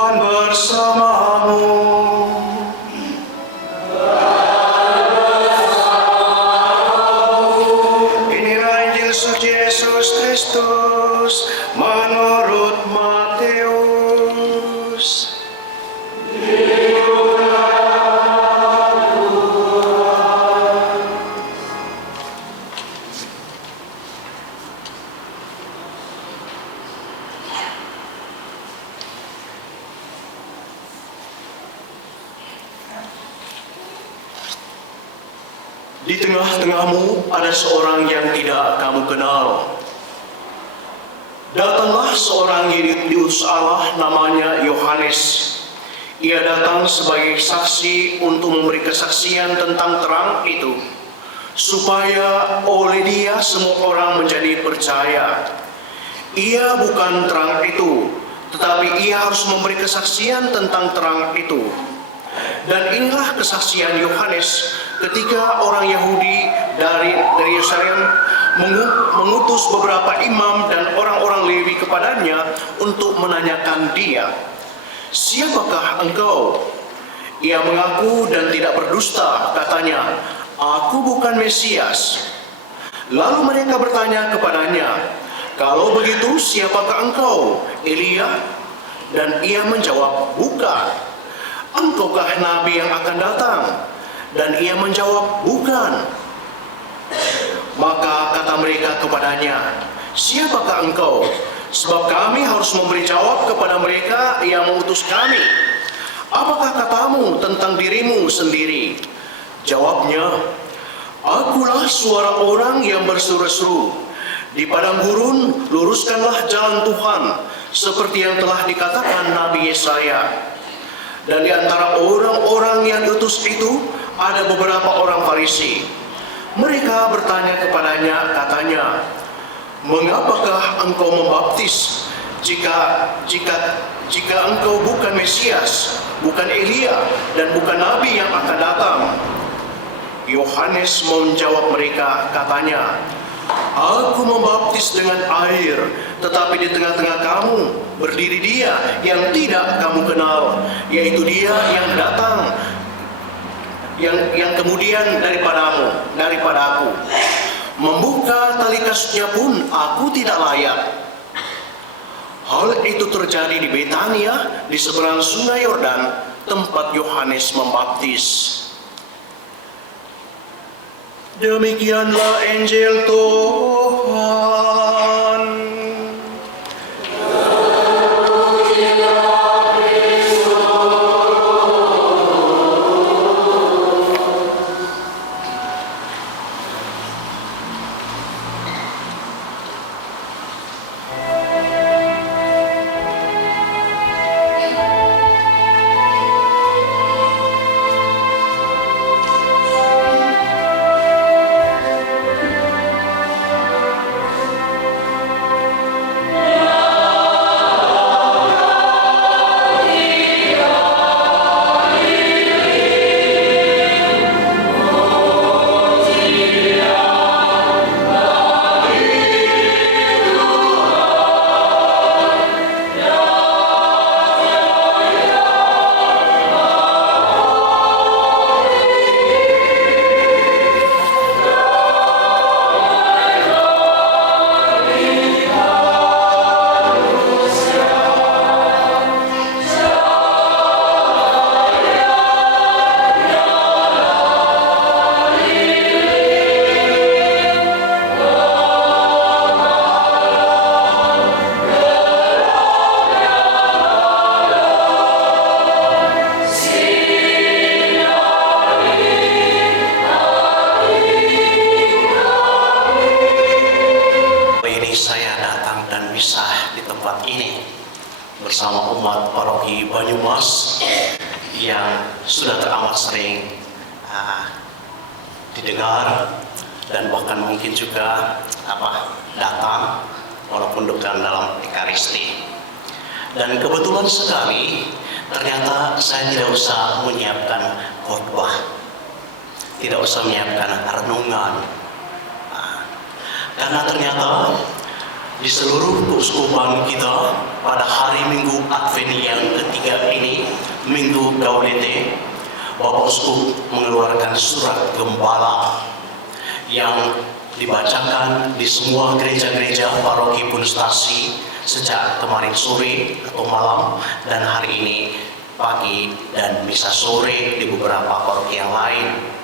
Tuhan bersamamu. Inilah Injil suci Yesus Kristus menurut Matius. Di tengah-tengahmu ada seorang yang tidak kamu kenal. Datanglah seorang yang diutus Allah, namanya Yohanes. Ia datang sebagai saksi untuk memberi kesaksian tentang terang itu, supaya oleh dia semua orang menjadi percaya. Ia bukan terang itu, tetapi ia harus memberi kesaksian tentang terang itu. Dan inilah kesaksian Yohanes ketika orang Yahudi dari Yerusalem mengutus beberapa imam dan orang-orang Lewi kepadanya untuk menanyakan dia, "Siapakah engkau?" Ia mengaku dan tidak berdusta, katanya, "Aku bukan Mesias." Lalu mereka bertanya kepadanya, "Kalau begitu, siapakah engkau? Elia?" Dan ia menjawab, "Bukan." "Engkaukah nabi yang akan datang?" Dan ia menjawab, "Bukan." Maka kata mereka kepadanya, "Siapakah engkau? Sebab kami harus memberi jawab kepada mereka yang mengutus kami. Apakah katamu tentang dirimu sendiri?" Jawabnya, "Akulah suara orang yang berseru-seru, di padang gurun luruskanlah jalan Tuhan, seperti yang telah dikatakan Nabi Yesaya." Dan di antara orang-orang yang diutus itu ada beberapa orang Farisi. Mereka bertanya kepadanya, katanya, "Mengapakah engkau membaptis jika engkau bukan Mesias, bukan Elia, dan bukan Nabi yang akan datang?" Yohanes menjawab mereka, katanya, "Aku membaptis dengan air, tetapi di tengah-tengah kamu berdiri Dia yang tidak kamu kenal, yaitu Dia yang datang, yang kemudian daripada aku. Membuka tali kasutnya pun aku tidak layak." Hal itu terjadi di Betania, di seberang sungai Yordan, tempat Yohanes membaptis. Demikianlah Injil Tuhan. Bersama umat paroki Banyumas yang sudah teramat sering didengar dan bahkan mungkin juga datang walaupun bukan dalam Ekaristi. Dan kebetulan sekali ternyata saya tidak usah menyiapkan khotbah, tidak usah menyiapkan renungan, karena ternyata di seluruh keuskupan kita pada hari Minggu Advent yang ketiga Minggu Gaudete, Bapak Uskup mengeluarkan surat gembala yang dibacakan di semua gereja-gereja paroki Punstasi sejak kemarin sore atau malam, dan hari ini pagi dan misa sore di beberapa paroki yang lain.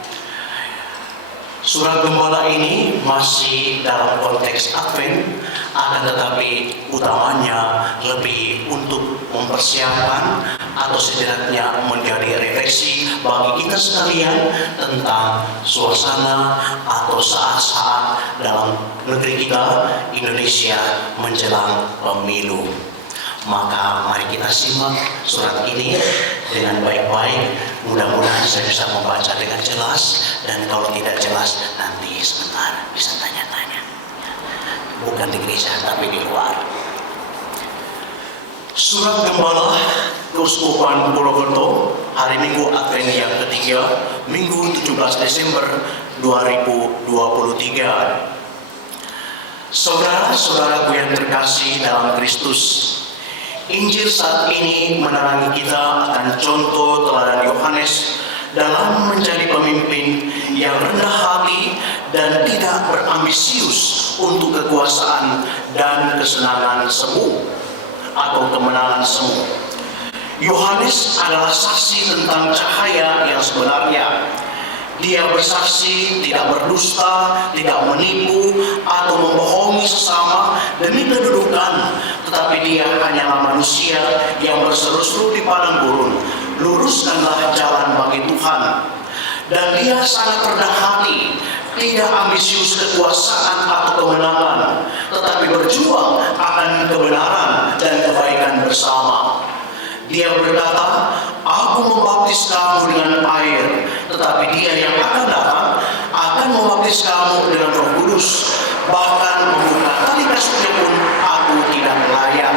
Surat gembala ini masih dalam konteks Advent, akan tetapi utamanya lebih untuk mempersiapkan atau setidaknya menjadi refleksi bagi kita sekalian tentang suasana atau saat-saat dalam negeri kita Indonesia menjelang pemilu. Maka mari kita simak surat ini dengan baik-baik. Mudah-mudahan saya bisa membaca dengan jelas, dan kalau tidak jelas nanti sebentar bisa tanya-tanya. Bukan di gereja tapi di luar. Surat gembala Keuskupan Purwokerto hari Minggu Advent yang ketiga, Minggu 17 Desember 2023. Saudara-saudaraku yang terkasih dalam Kristus, Injil saat ini menerangi kita akan contoh teladan Yohanes dalam menjadi pemimpin yang rendah hati dan tidak berambisius untuk kekuasaan dan kesenangan semu atau kemenangan semu. Yohanes adalah saksi tentang cahaya yang sebenarnya. Dia bersaksi tidak berdusta, tidak menipu atau membohongi sesama demi kedudukan, tetapi dia hanyalah manusia yang berseru-seru di padang gurun, luruskanlah jalan bagi Tuhan. Dan dia sangat rendah hati, tidak ambisius kekuasaan atau kemenangan, tetapi berjuang akan kebenaran dan kebaikan bersama. Dia berkata, "Aku membaptis kamu dengan air, tetapi Dia yang akan datang akan membaptis kamu dengan Roh Kudus. Bahkan membuka tali kasutnya pun aku tidak layak."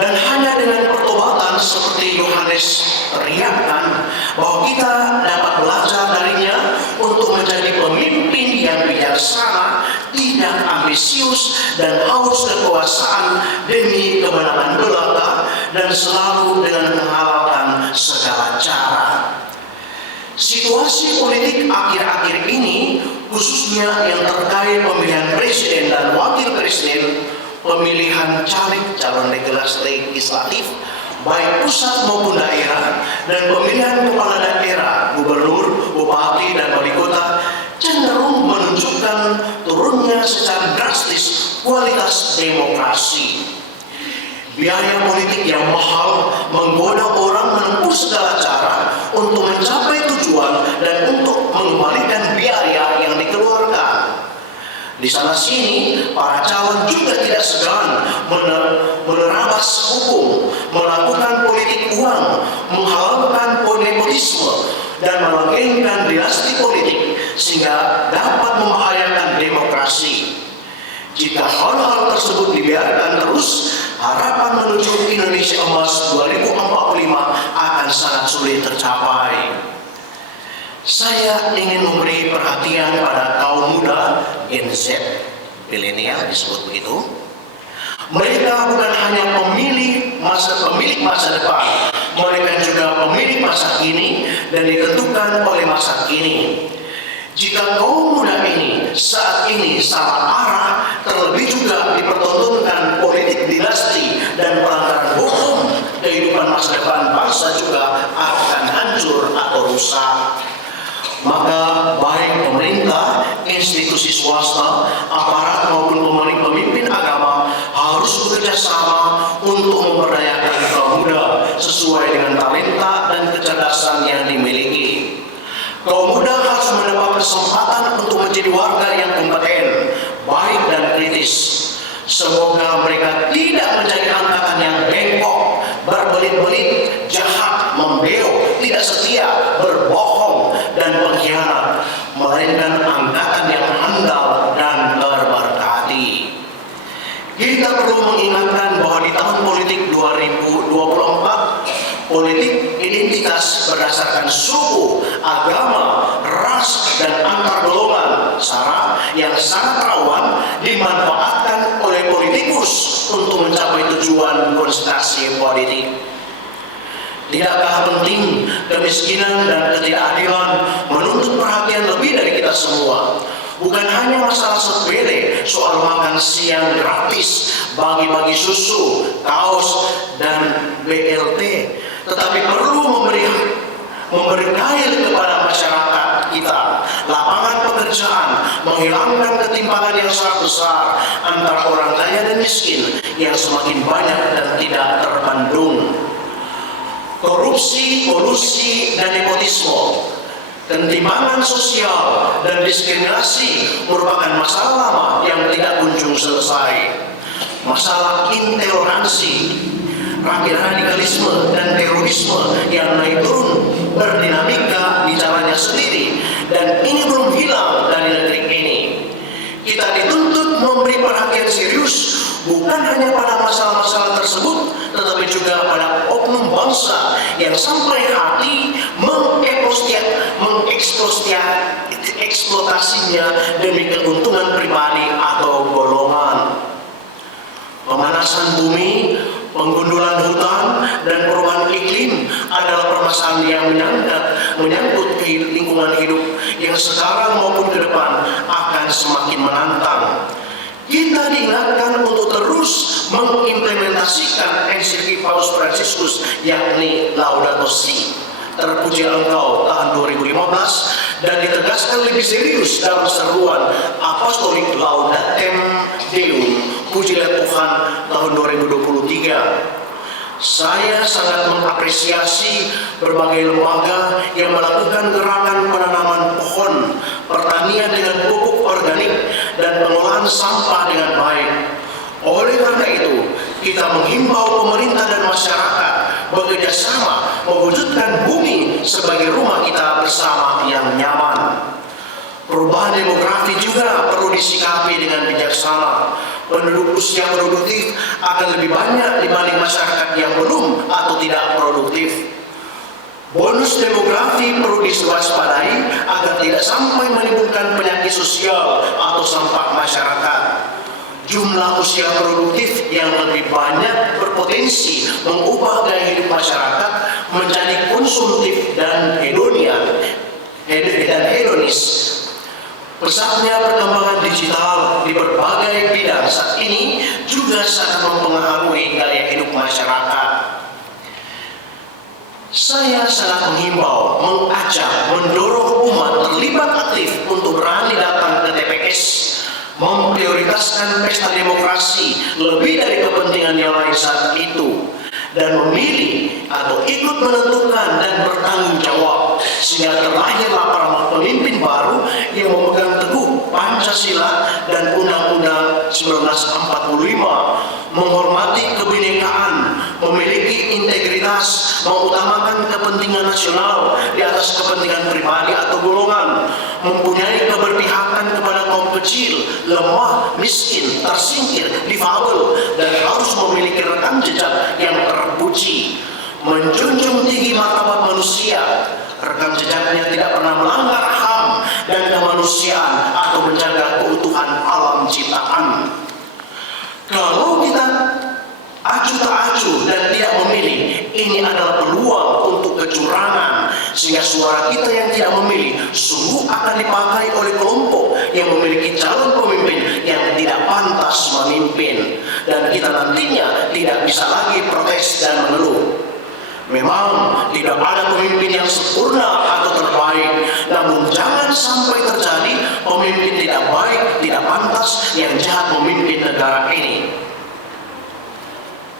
Dan hanya dengan pertobatan seperti Yohanes teriakkan bahwa kita dapat belajar darinya untuk menjadi pemimpin yang bijaksana, tidak ambisius dan haus kekuasaan demi kemenangan belaka, dan selalu dengan menghalalkan segala cara. Situasi politik akhir-akhir ini, khususnya yang terkait pemilihan presiden dan wakil presiden, pemilihan caleg calon legislatif baik pusat maupun daerah, dan pemilihan kepala daerah, gubernur, bupati, dan wali kota cenderung menunjukkan turunnya secara drastis kualitas demokrasi. Biaya politik yang mahal menggoda orang menempuh segala cara untuk mencapai tujuan dan untuk mengembalikan biaya yang dikeluarkan. Di sana sini, para calon juga tidak segan menerabas hukum, melakukan politik uang, menghalalkan nepotisme, dan melanggengkan dinasti politik sehingga dapat membahayakan demokrasi. Jika hal-hal tersebut dibiarkan terus, harapan menuju Indonesia Emas 2045 akan sangat sulit tercapai. Saya ingin memberi perhatian pada kaum muda Gen Z, milenial disebut begitu. Mereka bukan hanya pemilik masa depan, mereka juga pemilik masa kini dan ditentukan oleh masa kini. Jika kaum muda ini saat ini salah arah, terlebih juga dipertontonkan politik dinasti dan pelanggaran hukum, kehidupan masa depan bangsa juga akan hancur atau rusak. Maka baik pemerintah, institusi swasta, aparat maupun pemimpin agama harus bekerja sama untuk memberdayakan kaum muda sesuai dengan talenta dan kecerdasan yang dimiliki. Kaum muda harus mendapat kesempatan untuk menjadi warga yang kompeten, baik dan kritis. Semoga mereka tidak menjadi angkatan yang bengkok, berbelit-belit, jahat, membeo, tidak setia, berbohong, dan pengkhianat, melainkan angkatan yang handal dan terberkati. Kita perlu mengingatkan bahwa di tahun politik 2024, politik identitas berdasarkan suku, agama, ras, dan antar golongan sara yang sangat rawan dimanfaatkan oleh politikus untuk mencapai tujuan konsentrasi politik. Tidak kalah penting, kemiskinan dan ketidakadilan menuntut perhatian lebih dari kita semua. Bukan hanya masalah sepele soal makan siang gratis, bagi-bagi susu, kaos, dan BLT, tetapi perlu memberi kail kepada masyarakat kita, lapangan pekerjaan, menghilangkan ketimpangan yang sangat besar antara orang kaya dan miskin yang semakin banyak dan tidak terbendung. Korupsi, kolusi, dan nepotisme, ketimpangan sosial, dan diskriminasi merupakan masalah lama yang tidak kunjung selesai. Masalah intoleransi, radikalisme, dan terorisme yang naik turun berdinamika di caranya sendiri, dan ini belum hilang dari negeri ini. Kita dituntut memberi perhatian serius bukan hanya pada masalah-masalah tersebut, tetapi juga pada oknum bangsa yang sampai hati mengeksploitasinya demi keuntungan pribadi atau golongan. Pemanasan bumi, penggundulan hutan, dan perubahan iklim adalah permasalahan yang menyangkut lingkungan hidup yang sekarang maupun ke depan akan semakin menantang. Kita diingatkan untuk terus mengimplementasikan ensiklik Paus Fransiskus, yakni Laudato Si, terpujilah Engkau, tahun 2015, dan ditegaskan lebih serius dalam seruan Apostolik Laudatem Deum, pujilah Tuhan, tahun 2023. Saya sangat mengapresiasi berbagai lembaga yang melakukan gerakan penanaman pohon, pertanian dengan pupuk organik, dan pengolahan sampah dengan baik. Oleh karena itu, kita menghimbau pemerintah dan masyarakat bekerja sama mewujudkan bumi sebagai rumah kita bersama yang nyaman. Perubahan demografi juga perlu disikapi dengan bijaksana. Penduduk usia produktif akan lebih banyak dibanding masyarakat yang belum atau tidak produktif. Bonus demografi perlu diwaspadai agar tidak sampai menimbulkan penyakit sosial atau sampah masyarakat. Jumlah usia produktif yang lebih banyak berpotensi mengubah gaya hidup masyarakat menjadi konsumtif dan hedonis. Pesatnya perkembangan digital di berbagai bidang saat ini juga sangat mempengaruhi gaya hidup masyarakat. Saya sangat menghimbau, mengajak, mendorong umat terlibat aktif untuk berani datang ke TPS, memprioritaskan pesta demokrasi lebih dari kepentingan yang lain saat itu, dan memilih atau ikut menentukan dan bertanggung jawab sehingga terlahirlah para pemimpin baru yang memegang teguh Pancasila dan Undang-Undang 1945, menghormati kebinekaan, memiliki integritas, mengutamakan kepentingan nasional di atas kepentingan pribadi atau golongan, mempunyai keberpihakan kepada kaum kecil, lemah, miskin, tersingkir, difabel, dan harus memiliki rekam jejak yang terpuji, menjunjung tinggi martabat manusia. Rekam jejaknya tidak pernah melanggar HAM dan kemanusiaan atau menjaga keutuhan alam ciptaan. Kalau kita acuh tak acuh dan tidak memilih, ini adalah peluang untuk kecurangan, sehingga suara kita yang tidak memilih sungguh akan dipakai oleh kelompok yang memiliki calon pemimpin yang tidak pantas memimpin, dan kita nantinya tidak bisa lagi protes dan mengeluh. Memang tidak ada pemimpin yang sempurna atau terbaik, namun jangan sampai terjadi pemimpin tidak baik, tidak pantas, yang jahat memimpin negara ini.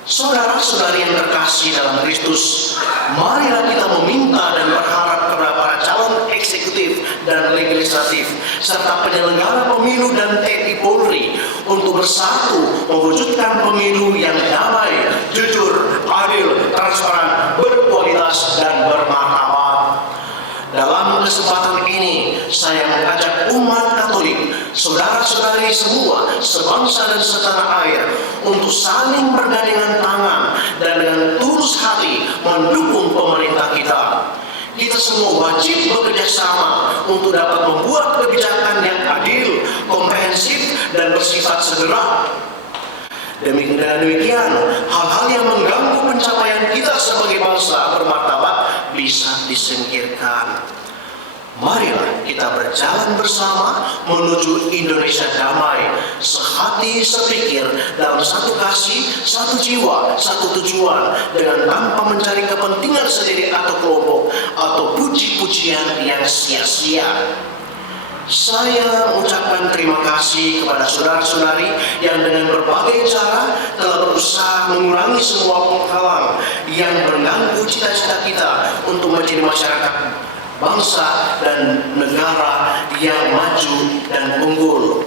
Saudara-saudari yang terkasih dalam Kristus, marilah kita meminta dan berharap kepada para calon eksekutif dan legislatif serta penyelenggara pemilu dan TNI Polri untuk bersatu mewujudkan pemilu yang damai, jujur, adil, transparan, berkualitas, dan bermartabat. Dalam kesempatan ini, saya mengajak umat Katolik, saudara-saudari semua, sebangsa dan setanah air, untuk saling bergandengan tangan dan dengan tulus hati mendukung pemerintah kita. Kita semua wajib bekerja sama untuk dapat membuat kebijakan yang adil, komprehensif, dan bersifat segera. Demikian hal-hal yang mengganggu pencapaian kita sebagai bangsa bermartabat bisa disingkirkan. Marilah kita berjalan bersama menuju Indonesia damai, sehati sepikir, dalam satu kasih, satu jiwa, satu tujuan, dengan tanpa mencari kepentingan sendiri atau kelompok, atau puji-pujian yang sia-sia. Saya mengucapkan terima kasih kepada saudara-saudari yang dengan berbagai cara telah berusaha mengurangi semua penghalang yang mengganggu cita-cita kita untuk menjadi masyarakat, bangsa dan negara yang maju dan unggul.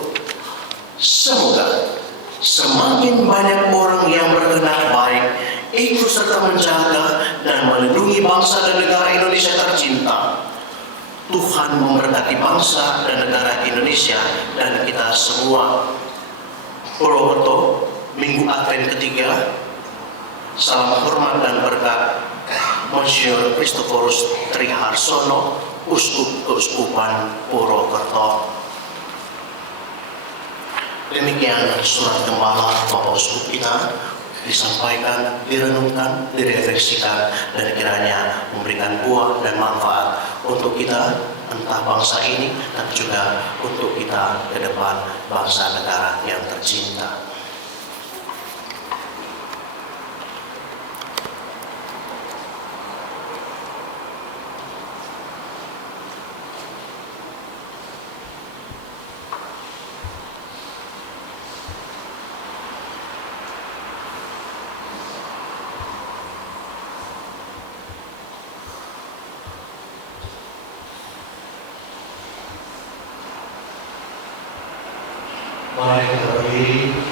Semoga semakin banyak orang yang berkenan baik ikut serta menjaga dan melindungi bangsa dan negara Indonesia tercinta. Tuhan memberkati bangsa dan negara Indonesia dan kita semua. Purwokerto, Minggu Advent ketiga. Salam hormat dan berkat Monsignor Christophorus Triharsono, Uskup Keuskupan Purwokerto. Demikian surat gembala Bapak Uskup kita disampaikan, direnungkan, direfleksikan, dan kiranya memberikan buah dan manfaat untuk kita, entah bangsa ini, dan juga untuk kita ke depan, bangsa negara yang tercinta. Mari kita berdiri.